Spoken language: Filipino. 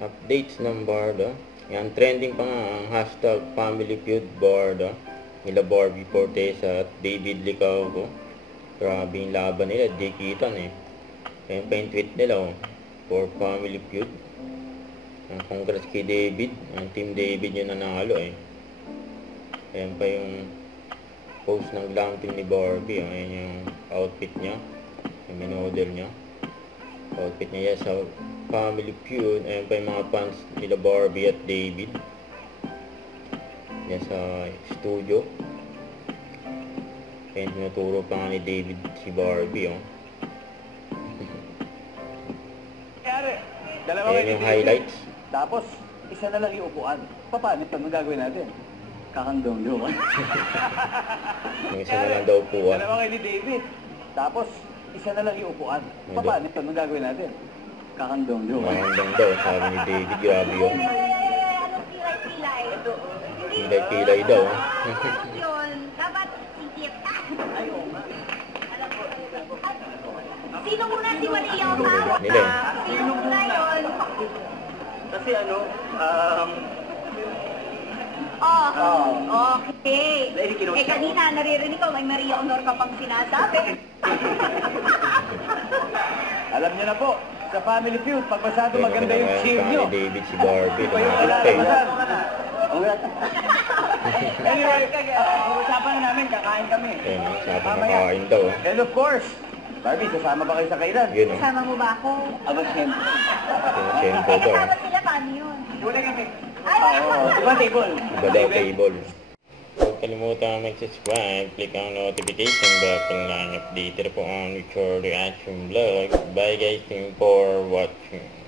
Updates ng Barda. Yan, trending pa nga ang hashtag Family Feud Barda. Nila Barbie Fortesa at David Licauco. Grabe yung laban nila, di kitan eh. Ayan pa yung tweet nila oh, for Family Feud. Congrats kay David. Ang Team David yung nanalo eh. Ayan pa yung post ng glam team ni Barbie. Ayan yung outfit niya. Yung minodel niya. Outfit niya sa Family Feud. Ayan pa yung mga fans nila Barbie at David. Yan sa studio. Ayan, tinuturo pa nga ni David si Barbie, oh. Ayan yung highlights. Tapos, isa na lang yung upuan. Paano ito? Anong gagawin natin? Kakandong-dong. Yung isa na lang daw upuan. Dalawa kayo ni David. Tapos, isa na lang yung upuan. Paano ito? Anong gagawin natin? Kakandong-dong. Kakandong daw, sabi ni David. Grabe yun. Anong pilay-pilay? Pilay-pilay daw. Yun, dapat isip. Ayaw nga. Sino muna si Maria o pa? Nila. Sino muna yun? Kasi Okay. Kanina naririnig ko, may Maria Honor ka pang sinasabi. Alam niyo na po, sa Family Feud, pag masyado maganda yung cheer niyo. Si David, si Barbie. Anyway, usapan na namin, kakain kami. Ayan, sabi makain daw. And of course, Barbie, sasama ba kayo sa kailan? Yun oh. Kasama mo ba ako? Aba, siyempre. Siyempre daw. Kasama sila, paano yun? Wala kami. Ay, Diba table? Iba daw table. Huwag kalimutan mag-subscribe, click ang notification bell kung lang updated po on future reaction vlog. Bye guys, thank you for watching.